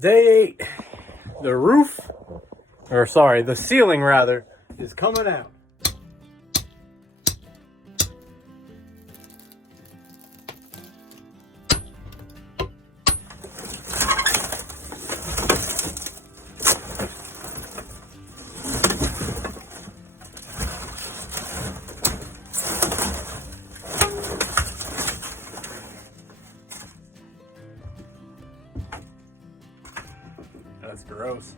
Day 8. The roof, or sorry, the ceiling rather, is coming out. That's gross.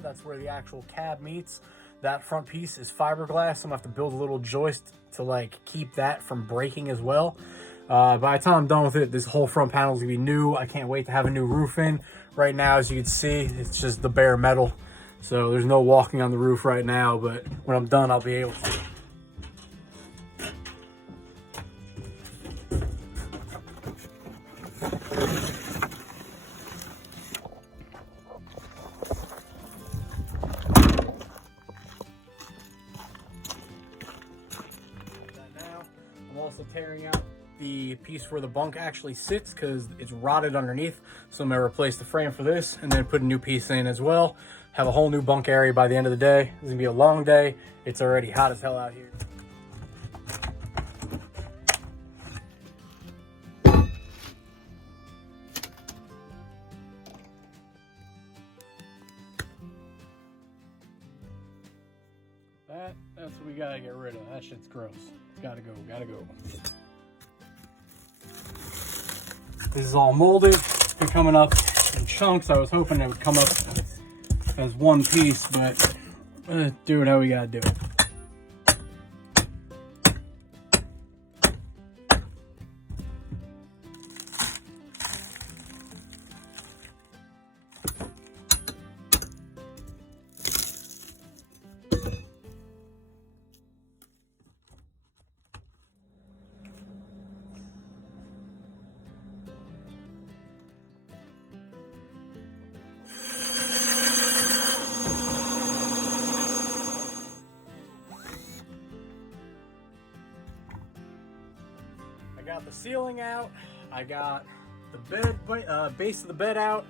That's where the actual cab meets. That front piece is fiberglass, so I'm gonna have to build a little joist to like keep that from breaking as well. By the time I'm done with it, this whole front panel is gonna be new. I can't wait to have a new roof in. Right now, as you can see, it's just the bare metal. So there's no walking on the roof right now, but when I'm done, I'll be able to. I'm also tearing out the piece where the bunk actually sits because it's rotted underneath. So I'm gonna replace the frame for this and then put a new piece in as well. Have a whole new bunk area by the end of the day. It's gonna be a long day. It's already hot as hell out here. That's what we gotta get rid of. That shit's gross. Gotta go, gotta go. This is all molded. It's been coming up in chunks. I was hoping it would come up as one piece, but do it how we gotta do it. I got the ceiling out. I got the bed, base of the bed out.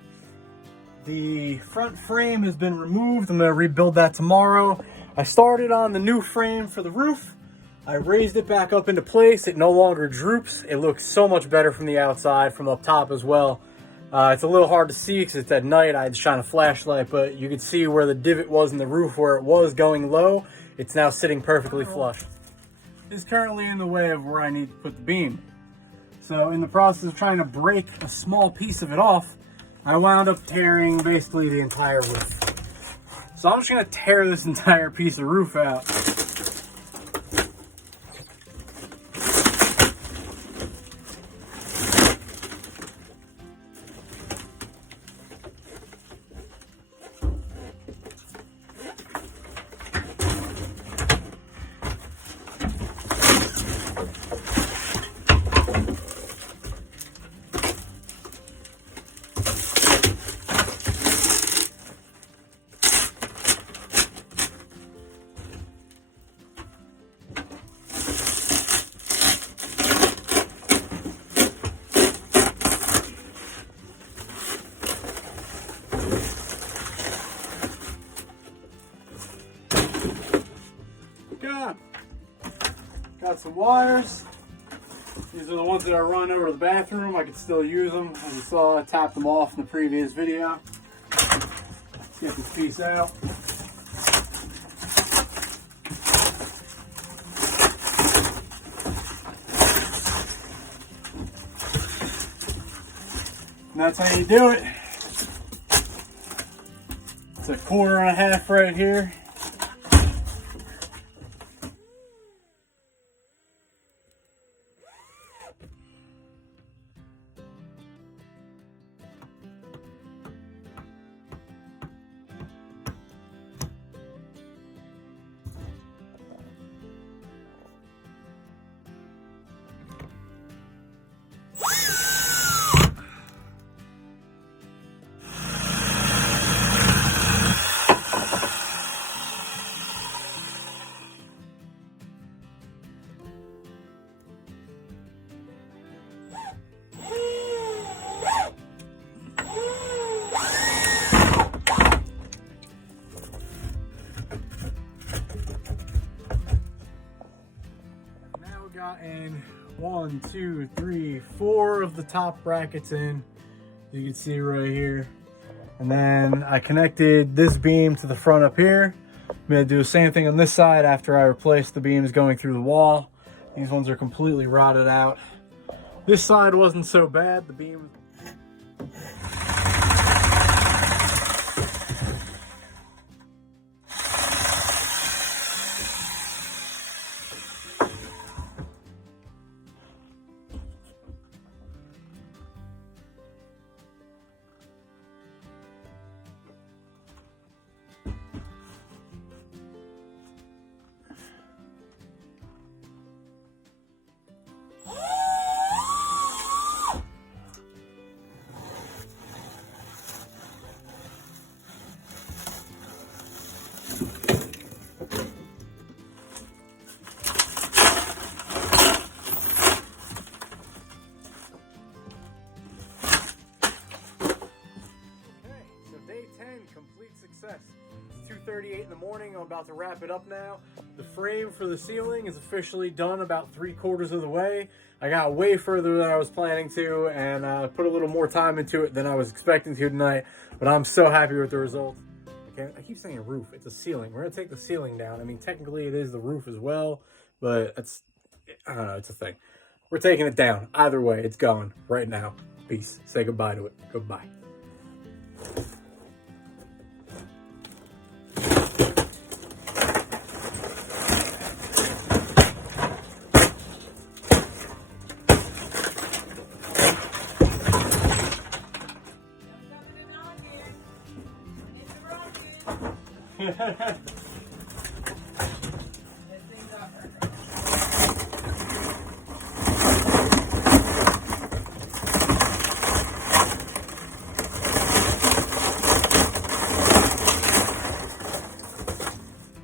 The front frame has been removed. I'm gonna rebuild that tomorrow. I started on the new frame for the roof. I raised it back up into place. It no longer droops. It looks so much better from the outside, from up top as well. It's a little hard to see because it's at night. I had to shine a flashlight, but you can see where the divot was in the roof where it was going low. It's now sitting perfectly flush. It's currently in the way of where I need to put the beam. So in the process of trying to break a small piece of it off, I wound up tearing basically the entire roof. So I'm just gonna tear this entire piece of roof out. Got some wires. These are the ones that are run over to the bathroom. I could still use them. As you saw, I tapped them off in the previous video. Let's get this piece out. And that's how you do it. It's a 1.25 right here. gotten 1, 2, 3, 4 of the top brackets in. You can see right here. And then I connected this beam to the front up here. I'm gonna do the same thing on this side after I replace the beams going through the wall. These ones are completely rotted out. This side wasn't so bad. The beam. Complete success. It's 2:38 in the morning. I'm about to wrap it up now. The frame for the ceiling is officially done about 3/4 of the way. I got way further than I was planning to, and put a little more time into it than I was expecting to tonight, but I'm so happy with the result. I keep saying roof, it's a ceiling. We're gonna take the ceiling down. I mean, technically it is the roof as well, but I don't know, it's a thing. We're taking it down. Either way, it's going right now. Peace. Say goodbye to it. Goodbye.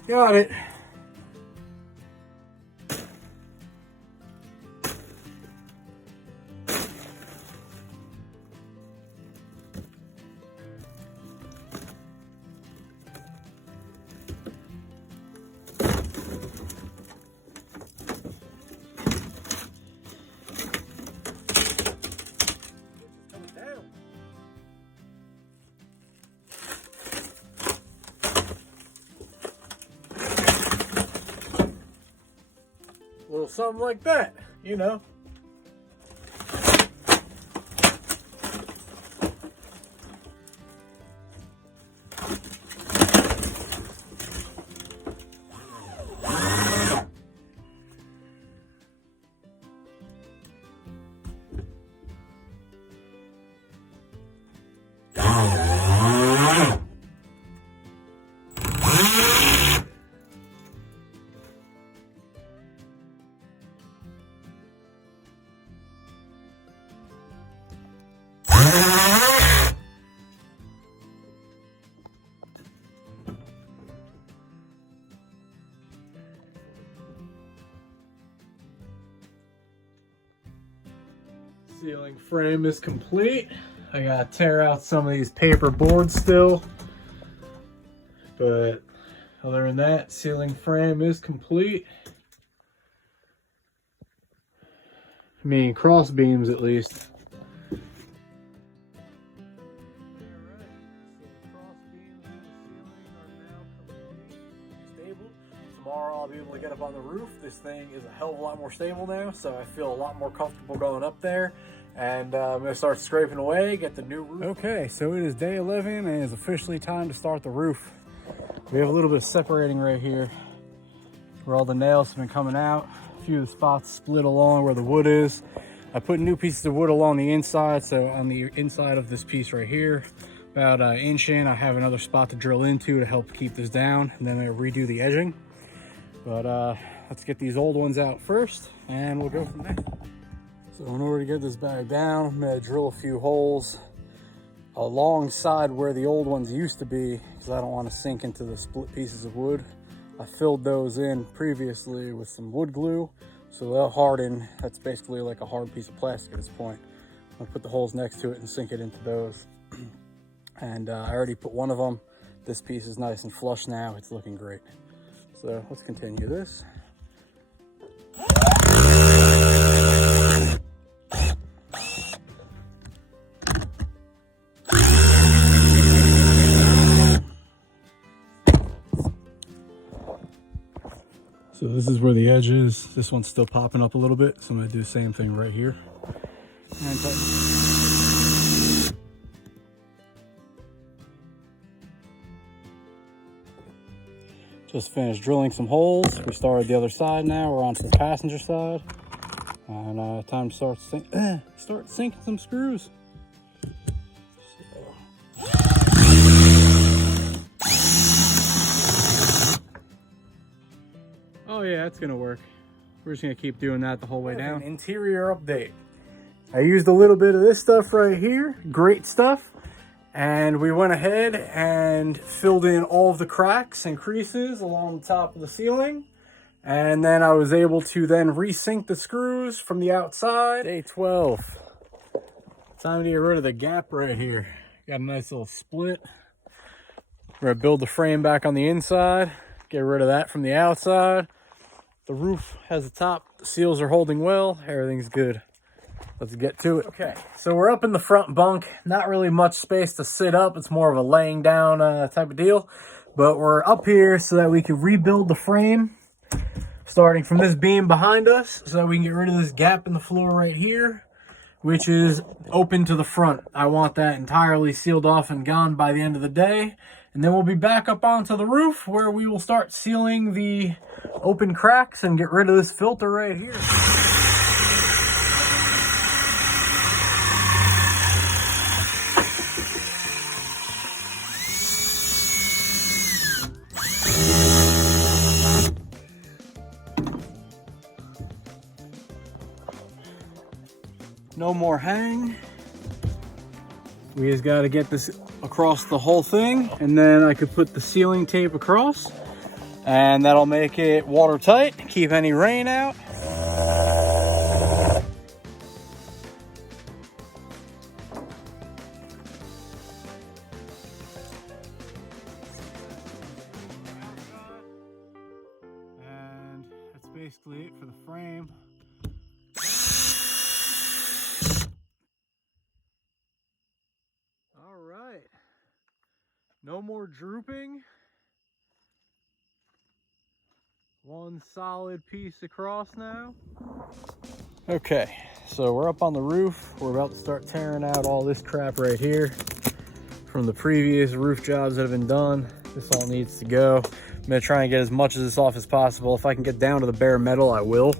Got it. Little something like that, you know. Ceiling frame is complete. I gotta tear out some of these paper boards still, but other than that, ceiling frame is complete. I mean, cross beams at least. Tomorrow I'll be able to get up on the roof. This thing is a hell of a lot more stable now, so I feel a lot more comfortable going up there. And I'm gonna start scraping away, get the new roof. Okay, so it is day 11 and it's officially time to start the roof. We have a little bit of separating right here where all the nails have been coming out. A few of the spots split along where the wood is. I put new pieces of wood along the inside, so on the inside of this piece right here, about an inch in, I have another spot to drill into to help keep this down, and then I redo the edging. But let's get these old ones out first and we'll go from there. So in order to get this bag down, I'm gonna drill a few holes alongside where the old ones used to be, because I don't want to sink into the split pieces of wood. I filled those in previously with some wood glue, so they'll harden. That's basically like a hard piece of plastic at this point. I'll put the holes next to it and sink it into those. And I already put one of them. This piece is nice and flush now. It's looking great. So let's continue this. So this is where the edge is. This one's still popping up a little bit, so I'm gonna do the same thing right here. And just finished drilling some holes. We started the other side now. We're on to the passenger side. And time to start sinking some screws. Oh yeah, that's gonna work. We're just gonna keep doing that the whole way down. Interior update. I used a little bit of this stuff right here. Great stuff. And we went ahead and filled in all of the cracks and creases along the top of the ceiling. And then I was able to then resync the screws from the outside. Day 12. Time to get rid of the gap right here. Got a nice little split. We're gonna build the frame back on the inside. Get rid of that from the outside. The roof has a top. The seals are holding well. Everything's good. Let's get to it. Okay, so we're up in the front bunk. Not really much space to sit up. It's more of a laying down type of deal. But we're up here so that we can rebuild the frame, starting from this beam behind us, so that we can get rid of this gap in the floor right here, which is open to the front. I want that entirely sealed off and gone by the end of the day. And then we'll be back up onto the roof where we will start sealing the open cracks and get rid of this filter right here. No more hang. We just got to get this across the whole thing, and then I could put the sealing tape across, and that'll make it watertight, keep any rain out. And that's basically it for the frame. No more drooping. One solid piece across now. Okay, so we're up on the roof. We're about to start tearing out all this crap right here from the previous roof jobs that have been done. This all needs to go. I'm gonna try and get as much of this off as possible. If I can get down to the bare metal, I will.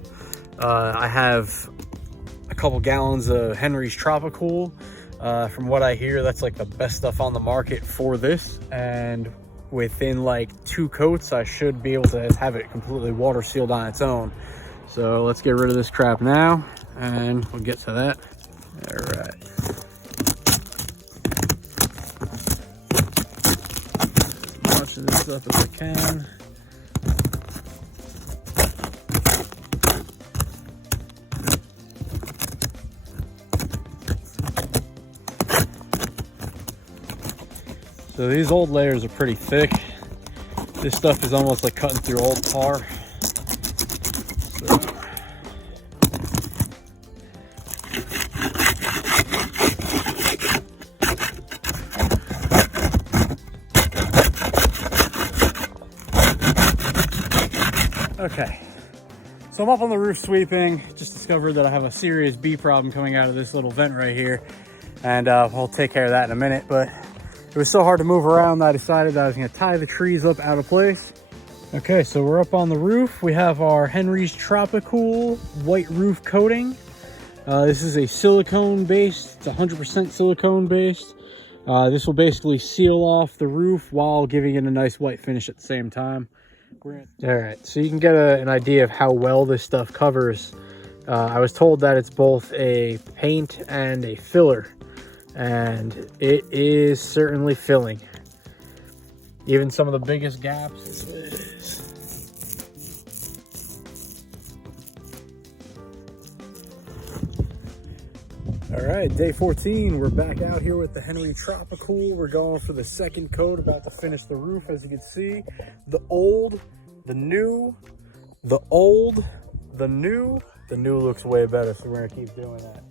I have a couple gallons of Henry's Tropicool. From what I hear, that's like the best stuff on the market for this, and within like 2 coats I should be able to have it completely water sealed on its own. So let's get rid of this crap now and we'll get to that. All right. As much of this stuff as I can. So these old layers are pretty thick. This stuff is almost like cutting through old tar. So. Okay, so I'm up on the roof sweeping. Just discovered that I have a serious bee problem coming out of this little vent right here. And we'll take care of that in a minute, but it was so hard to move around that I decided that I was gonna tie the trees up out of place. Okay, so we're up on the roof. We have our Henry's Tropicool white roof coating. This is a silicone based, it's 100% silicone based. This will basically seal off the roof while giving it a nice white finish at the same time. All right, so you can get an idea of how well this stuff covers. I was told that it's both a paint and a filler, and it is certainly filling. Even some of the biggest gaps. All right, day 14. We're back out here with the Henry Tropicool. We're going for the second coat, about to finish the roof. As you can see, the old, the new, the old, the new. The new looks way better, so we're gonna keep doing that.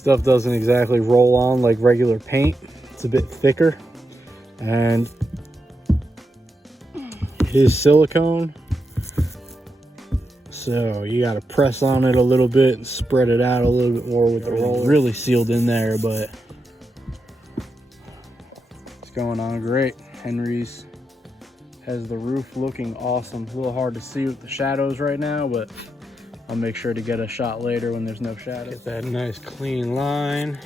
Stuff doesn't exactly roll on like regular paint. It's a bit thicker, and it is silicone, so you got to press on it a little bit and spread it out a little bit more with the roller. Really sealed in there, but it's going on great. Henry's has the roof looking awesome. It's a little hard to see with the shadows right now, but I'll make sure to get a shot later when there's no shadow. Get that nice clean line.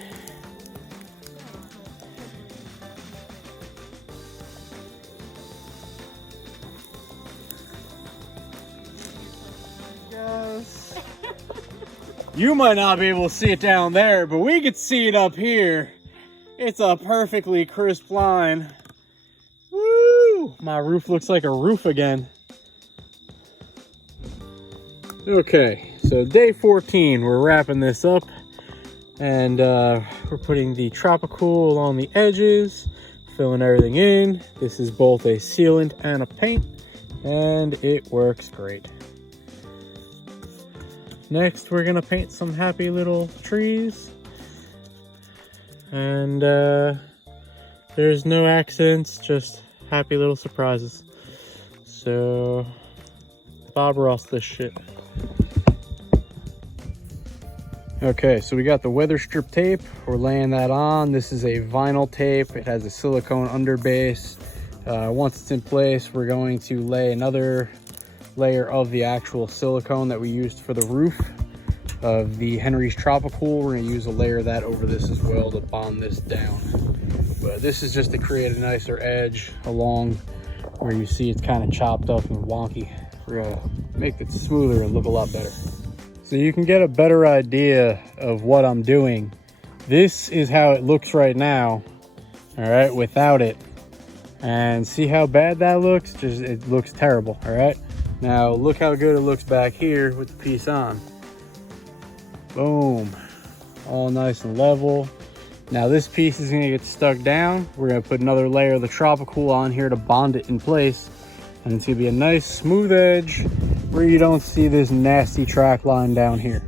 Yes. You might not be able to see it down there, but we could see it up here. It's a perfectly crisp line. Woo! My roof looks like a roof again. Okay, so day 14, we're wrapping this up, and we're putting the Tropicool along the edges, filling everything in. This is both a sealant and a paint, and it works great. Next, we're gonna paint some happy little trees, and there's no accents, just happy little surprises. So Bob Ross this shit. Okay, so we got the Weatherstrip tape. We're laying that on. This is a vinyl tape. It has a silicone underbase. Once it's in place, we're going to lay another layer of the actual silicone that we used for the roof of the Henry's Tropicool. We're going to use a layer of that over this as well to bond this down. But this is just to create a nicer edge along where you see it's kind of chopped up and wonky. We're going to make it smoother and look a lot better. So you can get a better idea of what I'm doing. This is how it looks right now, all right, without it. And see how bad that looks? Just, it looks terrible, all right? Now look how good it looks back here with the piece on. Boom, all nice and level. Now this piece is gonna get stuck down. We're gonna put another layer of the Tropicool on here to bond it in place. And it's gonna be a nice smooth edge where you don't see this nasty track line down here.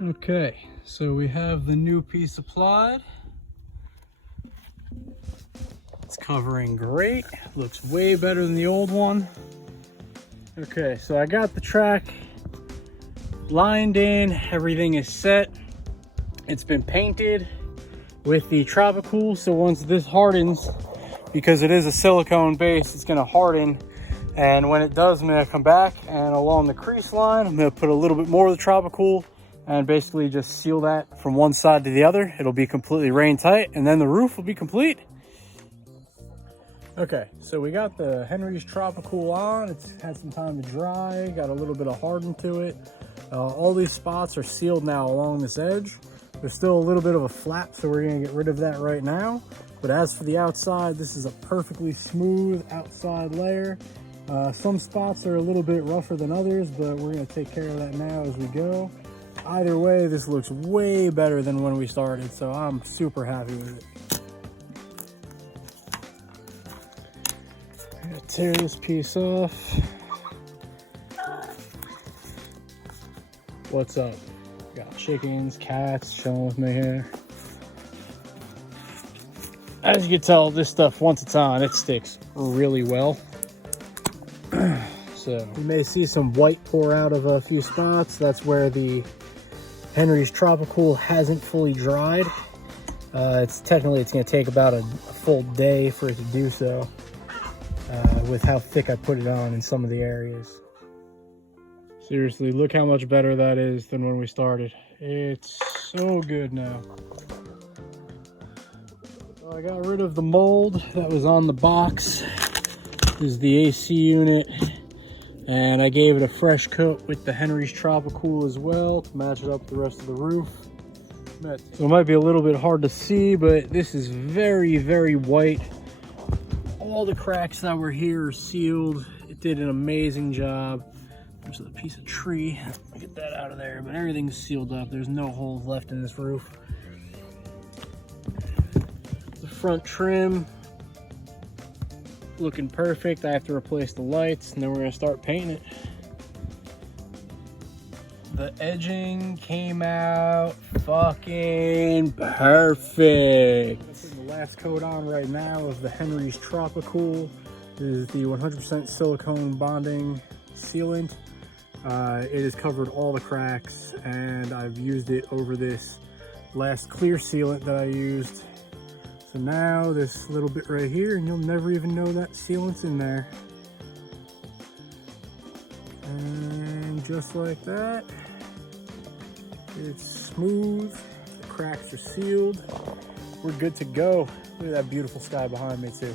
Okay, so we have the new piece applied. It's covering great. Looks way better than the old one. Okay, so I got the track lined in. Everything is set. It's been painted with the Tropicool. So once this hardens, because it is a silicone base, it's gonna harden. And when it does, I'm gonna come back and along the crease line, I'm gonna put a little bit more of the Tropicool and basically just seal that from one side to the other. It'll be completely rain tight, and then the roof will be complete. Okay, so we got the Henry's Tropicool on. It's had some time to dry, got a little bit of harden to it. All these spots are sealed now along this edge. There's still a little bit of a flap, so we're gonna get rid of that right now. But as for the outside, this is a perfectly smooth outside layer. Some spots are a little bit rougher than others, but we're gonna take care of that now as we go. Either way, this looks way better than when we started, so I'm super happy with it. I'm gonna tear this piece off. What's up? Got chickens, cats chilling with me here. As you can tell, this stuff, once it's on, it sticks really well. So you may see some white pour out of a few spots. That's where the Henry's Tropicool hasn't fully dried. It's going to take about a full day for it to do so, with how thick I put it on in some of the areas. Seriously, look how much better that is than when we started. It's so good now. So I got rid of the mold that was on the box. This is the AC unit. And I gave it a fresh coat with the Henry's Tropicool as well to match it up with the rest of the roof. So it might be a little bit hard to see, but this is very, very white. All the cracks that were here are sealed. It did an amazing job. There's a piece of tree. Let me get that out of there, but everything's sealed up. There's no holes left in this roof. The front trim, looking perfect. I have to replace the lights, and then we're gonna start painting it. The edging came out fucking perfect. I'm putting the last coat on right now of the Henry's Tropicool. This is the 100% silicone bonding sealant. It has covered all the cracks, and I've used it over this last clear sealant that I used. So now this little bit right here, and you'll never even know that sealant's in there. And just like that, it's smooth, the cracks are sealed. We're good to go. Look at that beautiful sky behind me too.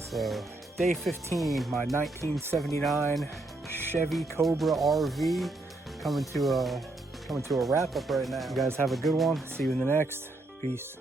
So day 15, my 1979 Chevy Cobra RV coming to a wrap up right now. You guys have a good one. See you in the next. Peace.